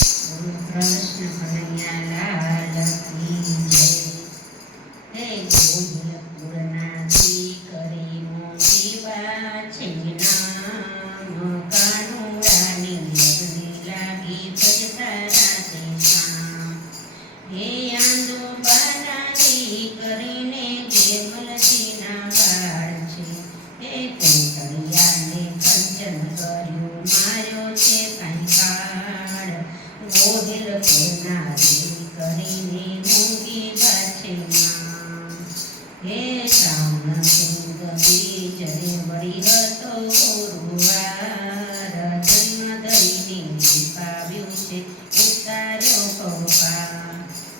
કૃષ્ણ કનૈયાલાલ કી જય. હે ગોહિલપુરના દીકરી મોટી બા છે નામ, કાનુડાની લગની લાગી ભજતા રાતે શામ. હે આંદોબાના દીકરીને જેમલજીના બાળ છે. હે કુંતળિયાને કંચન કર્યું માર્યો છે કાંઈ કાળ. ગોહિલપુરના દીકરીને મૂંગી બા છે નામ. હે શ્રાવણ સુદ બીજને વળી હતો ગુરુવાર, જન્મ ધરીને દીપાવ્યું છે ઉતાર્યો કૌભાર.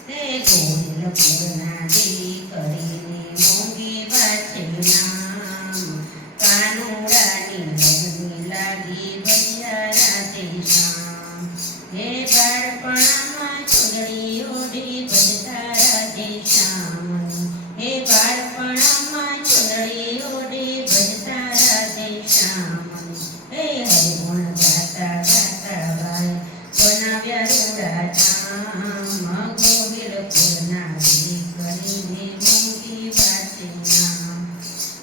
હે ગોહિલપુરના દીકરીને મૂંગી બા છે નામ, કાનુડાની લગની લાગી ભજ્યા રાતે શામ. હે બાળપણામાં ચૂંદડી ઓઢી ભજતા રાતે શામ. હે બાળપણામાં ચૂંદડી ઓઢી ભજતા રાતે શામ. હે હરિગુણ ગાતા ગાતા બાય બનાવ્યા રૂડા ધામ. ગોહિલપુરના દીકરીને મૂંગી બા છે નામ.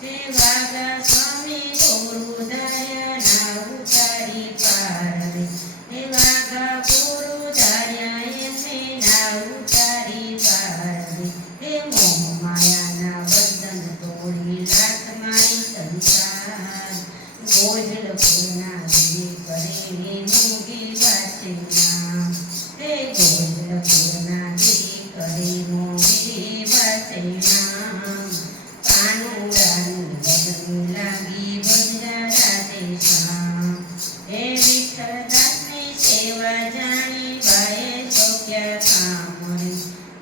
હે વાગા સ્વામી ગુરુ ધાર્યા ના ઉતારી પાર રે. હે વાગા ગુરુ ધાર્યા એમને ના ઉતારી પાર રે. હે મોહ માયાના બંધન તોડી લાત મારી સંસાર. ગોહિલપુરના દીકરીને મૂંગી બા છે નામ. હે ગોહિલપુરના દીકરી મૂંગી બા છે નામ, કાનુડાની લગની લાગી ભજ્યા રાતે શામ. હે વિઠ્ઠલદાસની સેવા જાણી બાએ સોંપ્યા કામ રે.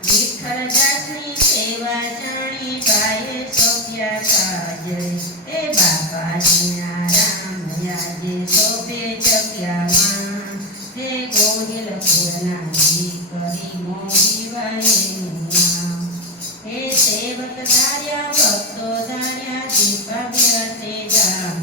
વિઠ્ઠલદાસની સેવા જાણી બાએ સોંપ્યા કાજ રે. હે બાપાજીના રામ આજે શોભે જગ્યામાં. હે ગોહિલપુરના દીકરી મૂંગી બા એનું નામ. હે સેવક ધાર્યા ભક્તો ધાર્યા દીપાવ્યા તે ધામ.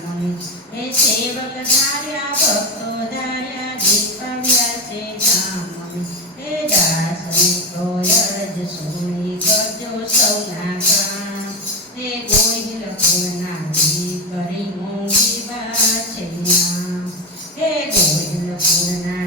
હે સેવક ધાર્યા ભક્તો ધાર્યા દીપાવ્યા તે ધામ. હે દાસને કોયલ જ સુણી કરજો સૌના કામ. હે ગોહિલપુરના દીકરી મૂંગી બા છે નામ. હે ગોહિલપુરના